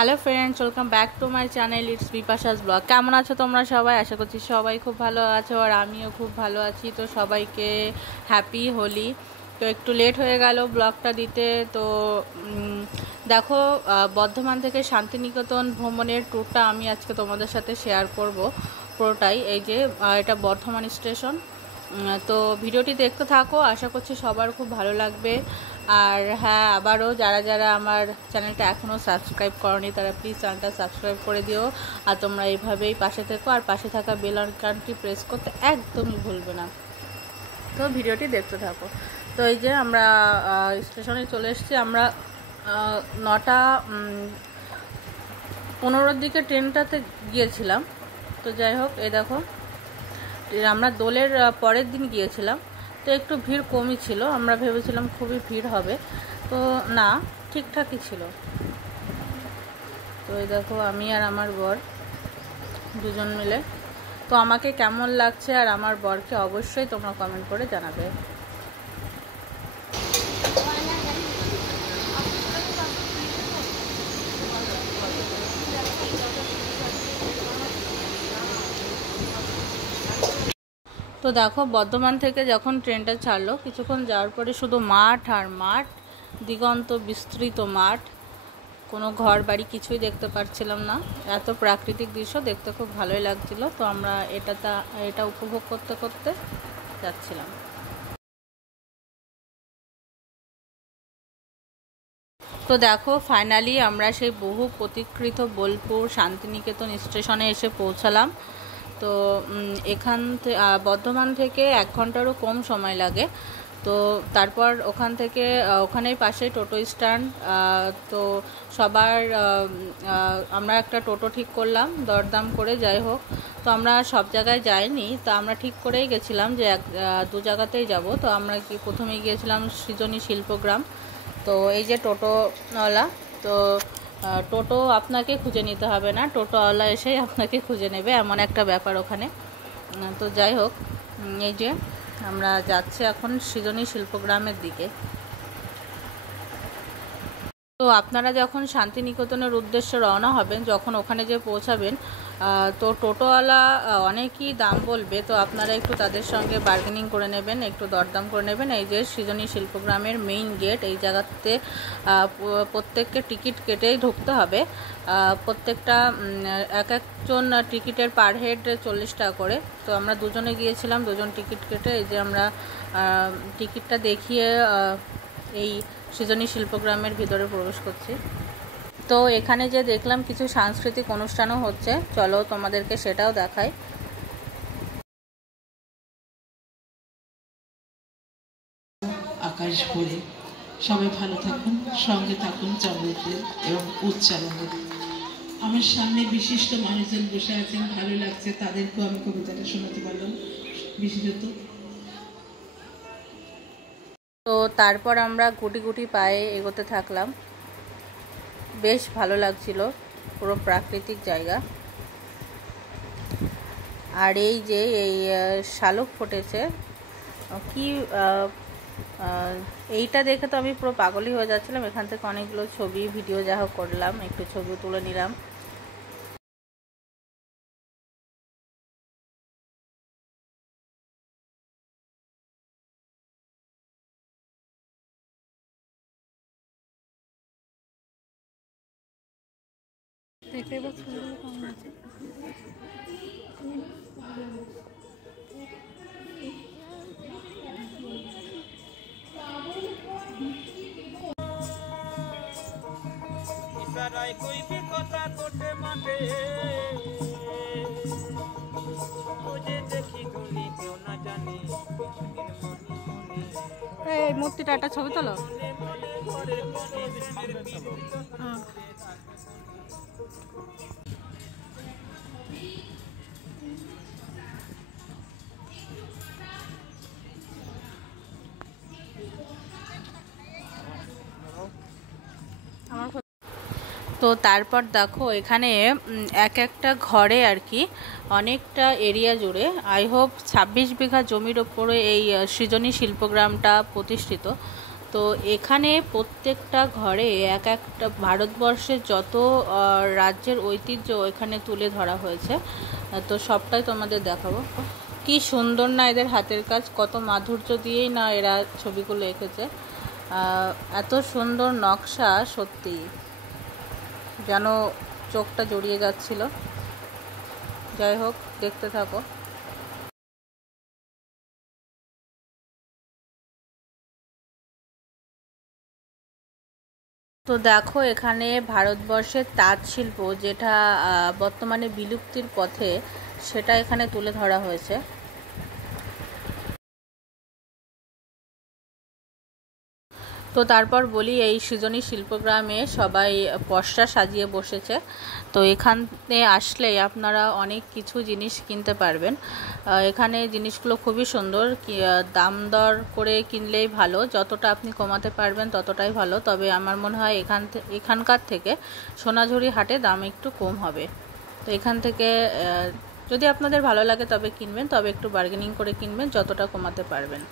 Hello friends, welcome back to my channel it's Bipasha's blog. কেমন আছো তোমরা সবাই? আশা করছি সবাই খুব ভালো আছো আর আমিও খুব ভালো আছি। তো সবাইকে হ্যাপি হোলি। তো একটু লেট হয়ে গেল ব্লগটা দিতে। তো দেখো, বর্ধমান থেকে শান্তিনিকেতন ভ্রমণের ট্যুরটা আমি আজকে তোমাদের সাথে শেয়ার করব পুরোটাই। এই যে এটা বর্ধমান স্টেশন। তো ভিডিওটি দেখতে থাকো, আশা করছি সবার খুব ভালো লাগবে। আর হ্যাঁ, আবারও যারা যারা আমার চ্যানেলটা এখনও সাবস্ক্রাইব করনি তারা প্লিজ চ্যানেলটা সাবস্ক্রাইব করে দিও। আর তোমরা এইভাবেই পাশে থেকো, আর পাশে থাকা বেল আইকনটি প্রেস করতে একদমই ভুলবে না। তো ভিডিওটি দেখতে থাকো। তো এই যে আমরা স্টেশনে চলে এসেছি। আমরা 9:15 দিকে ট্রেনটাতে গিয়েছিলাম। তো যাই হোক, এই দেখো আমরা দোলের পরের দিন গিয়েছিলাম। তো একটু ভিড় কমই ছিল, আমরা ভেবেছিলাম খুবই ভিড় হবে, তো না, ঠিকঠাকই ছিল। তো এই দেখো আমি আর আমার বর দুজন মিলে। তো আমাকে কেমন লাগছে আর আমার বরকে অবশ্যই তোমরা কমেন্ট করে জানাবে। তো দেখো, বর্ধমান থেকে যখন ট্রেনটা ছাড়লো, কিছুক্ষণ যাওয়ার পরে শুধু মাঠ আর মাঠ, দিগন্ত বিস্তৃত মাঠ, কোনো ঘর বাড়ি কিছুই দেখতে পাচ্ছিলাম না। এত প্রাকৃতিক দৃশ্য দেখতে খুব ভালোই লাগছিল। তো আমরা এটা উপভোগ করতে করতে যাচ্ছিলাম। তো দেখো, ফাইনালি আমরা সেই বহু প্রতীক্ষিত বোলপুর শান্তিনিকেতন স্টেশনে এসে পৌঁছালাম। তো এখান বর্ধমান থেকে 1 ঘন্টারও কম সময় লাগে। তো তারপর ওখান থেকে ওখানেই পাশে টোটো স্ট্যান্ড। তো সবার আমরা একটা টোটো ঠিক করলাম দরদাম করে। যাই হোক, তো আমরা সব জায়গায় যাইনি, তো আমরা ঠিক করেই গেছিলাম যে 2 জায়গাতেই যাব। তো আমরা প্রথমেই গিয়েছিলাম সৃজনী শিল্পগ্রাম। তো এই যে টোটোওয়ালা, তো টোটো আপনাকে খুঁজে নিতে হবে না, টোটোওয়ালা এসেই আপনাকে খুঁজে নেবে, এমন একটা ব্যাপার ওখানে। তো যাই হোক, এই যে আমরা যাচ্ছি এখন সৃজনী শিল্পগ্রামের দিকে। তো আপনারা যখন শান্তিনিকেতনের উদ্দেশ্যে রওনা হবেন, যখন ওখানে যে পৌঁছাবেন, তো টোটোওয়ালা অনেকই দাম বলবে। তো আপনারা একটু তাদের সঙ্গে বার্গেনিং করে নেবেন, একটু দরদাম করে নেবেন। এই যে সৃজনী শিল্পগ্রামের মেইন গেট, এই জায়গাতে প্রত্যেককে টিকিট কেটেই ঢুকতে হবে। প্রত্যেকটা এক একজন টিকিটের পার হেড 40 টাকা করে। তো আমরা দুজনে গিয়েছিলাম, দুজন টিকিট কেটে। এই যে আমরা টিকিটটা দেখিয়ে এই সৃজনী শিল্পগ্রামের ভিতরে প্রবেশ করছি। তো এখানে যে দেখলাম কিছু সাংস্কৃতিক অনুষ্ঠানও হচ্ছে, চলো তোমাদেরকে সেটাও দেখাই। আকাশ ভরে সবাই ভালো থাকুন, সঙ্গে থাকুন চন্দ্রপুর এবং উচ্চারণের। আমার সামনে বিশিষ্ট মানুষজন বসে আছেন, ভালো লাগছে, তাদেরকেও আমি কবিতাটা শোনাতে পারলাম বিশেষত। তো তারপর আমরা গুটি গুটি পায়ে এগোতে থাকলাম। বেশ ভালো লাগছিল, পুরো প্রাকৃতিক জায়গা। আর এই যে এই শালুক ফুটেছে, কি এইটা দেখে তো আমি পুরো পাগলই হয়ে যাচ্ছিলাম। এখান থেকে অনেকগুলো ছবি ভিডিও যা হোক করলাম, একটু ছবি তুলে নিলাম। দেখতে পাচ্ছি কেমন আছে। ইশারায় কইবি কথা কোটে মাঠে, খুঁজে দেখি গুনি কেউ না জানে। এই মূর্তিটা একটা ছবি তোলো। তো তারপর দেখো, এখানে এক একটা ঘরে আর কি অনেকটা এরিয়া জুড়ে, আই হোপ 26 বিঘা জমির ওপরে এই সৃজনী শিল্পগ্রামটা প্রতিষ্ঠিত। তো এখানে প্রত্যেকটা ঘরে এক একটা ভারতবর্ষের যত রাজ্যের ঐতিহ্য এখানে তুলে ধরা হয়েছে। তো সবটাই তোমাদের দেখাবো। কি সুন্দর না এদের হাতের কাজ, কত মাধুর্য দিয়েই না এরা ছবিগুলো এঁকেছে। এত সুন্দর নকশা, সত্যি যেন চোখটা জড়িয়ে যাচ্ছিল। যাই হোক, দেখতে থাকো। তো দেখো এখানে ভারতবর্ষের তাঁত শিল্প যেটা বর্তমানে বিলুপ্তির পথে, সেটা এখানে তুলে ধরা হয়েছে। তো তারপর বলি, এই সৃজনী শিল্পগ্রামে সবাই পসরা সাজিয়ে বসেছে। তো এখানে আসলে আপনারা অনেক কিছু জিনিস কিনতে পারবেন। এখানে জিনিসগুলো খুবই সুন্দর, দাম দর করে কিনলেই ভালো, যতটা আপনি কমাতে পারবেন ততটাই ভালো। তবে আমার মনে হয় এখানকার থেকে সোনাঝুরি হাটে দাম একটু কম হবে। তো এখান থেকে যদি আপনাদের ভালো লাগে তবে কিনবেন, তবে একটু বার্গেনিং করে কিনবেন, যতটা কমাতে পারবেন।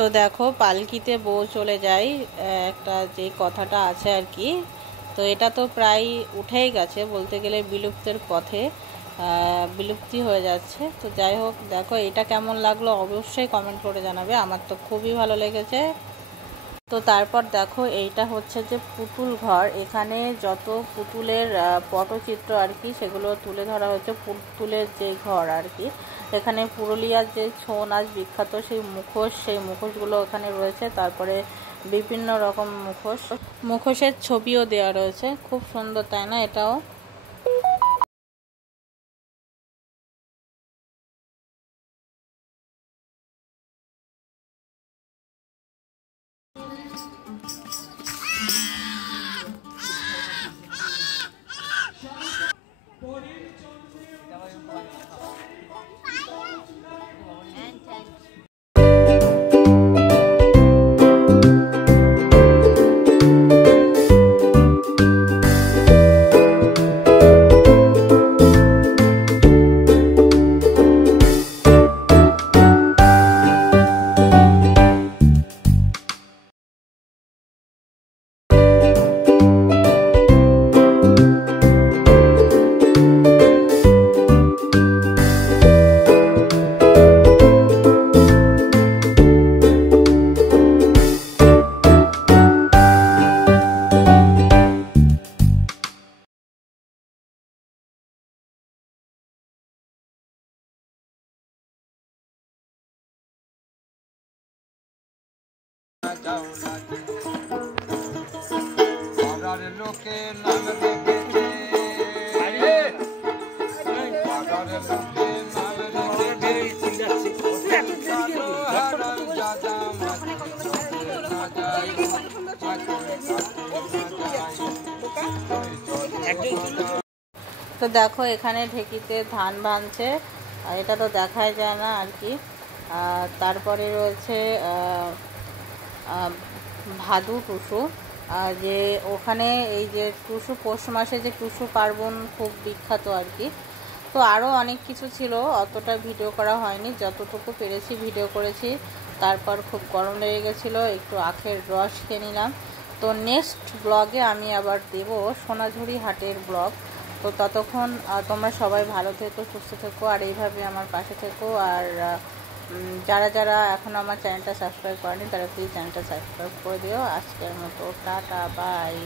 তো দেখো পালকিতে বউ চলে যায়, একটা যে কথাটা আছে আর কি, তো এটা তো প্রায় উঠেই গেছে, বলতে গেলে বিলুপ্তের পথে, বিলুপ্তি হয়ে যাচ্ছে। তো যাই হোক, দেখো এটা কেমন লাগলো অবশ্যই কমেন্ট করে জানাবে, আমার তো খুবই ভালো লেগেছে। তো তারপর দেখো এইটা হচ্ছে যে পুতুল ঘর, এখানে যত পুতুলের পটচিত্র আর কি সেগুলো তুলে ধরা হয়েছে, পুতুলের যে ঘর আর কি। এখানে পুরুলিয়ার যে ছৌ নাচ বিখ্যাত, সেই মুখোশগুলো এখানে রয়েছে। তারপরে বিভিন্ন রকম মুখোশের ছবিও দেওয়া রয়েছে, খুব সুন্দর, তাই না এটাও? যাও নাকি পাড়ার লোকে নাম রেখেছে পাড়ার লোকে নাম রেখেছে কালো হারাম জাদা মাঝে না যায় তো দেখো এখানে ঢেকিতে ধান ভাঙছে, আর এটা তো দেখাই যায় না আর কি। তারপরে রয়েছে ভাদু টুসু, যে ওখানে এই যে টুসু পৌষ মাসে যে টুসু পার্বণ খুব বিখ্যাত আর কি। তো আরও অনেক কিছু ছিল, অতটা ভিডিও করা হয়নি, যতটুকু পেরেছি ভিডিও করেছি। তারপর খুব গরম লেগে গেছিলো, একটু আখের রস খেয়ে নিলাম। তো নেক্সট ব্লগে আমি আবার দেব সোনাঝুরি হাটের ব্লগ। তো ততক্ষণ তোমরা সবাই ভালো থেকো, সুস্থ থেকো, আর এইভাবে আমার পাশে থেকো। আর যারা যারা এখন আমার চ্যানেলটা সাবস্ক্রাইব করেনি তারা প্লিজ চ্যানেলটা সাবস্ক্রাইব করে দিও। আজকের মতো টাটা, বাই।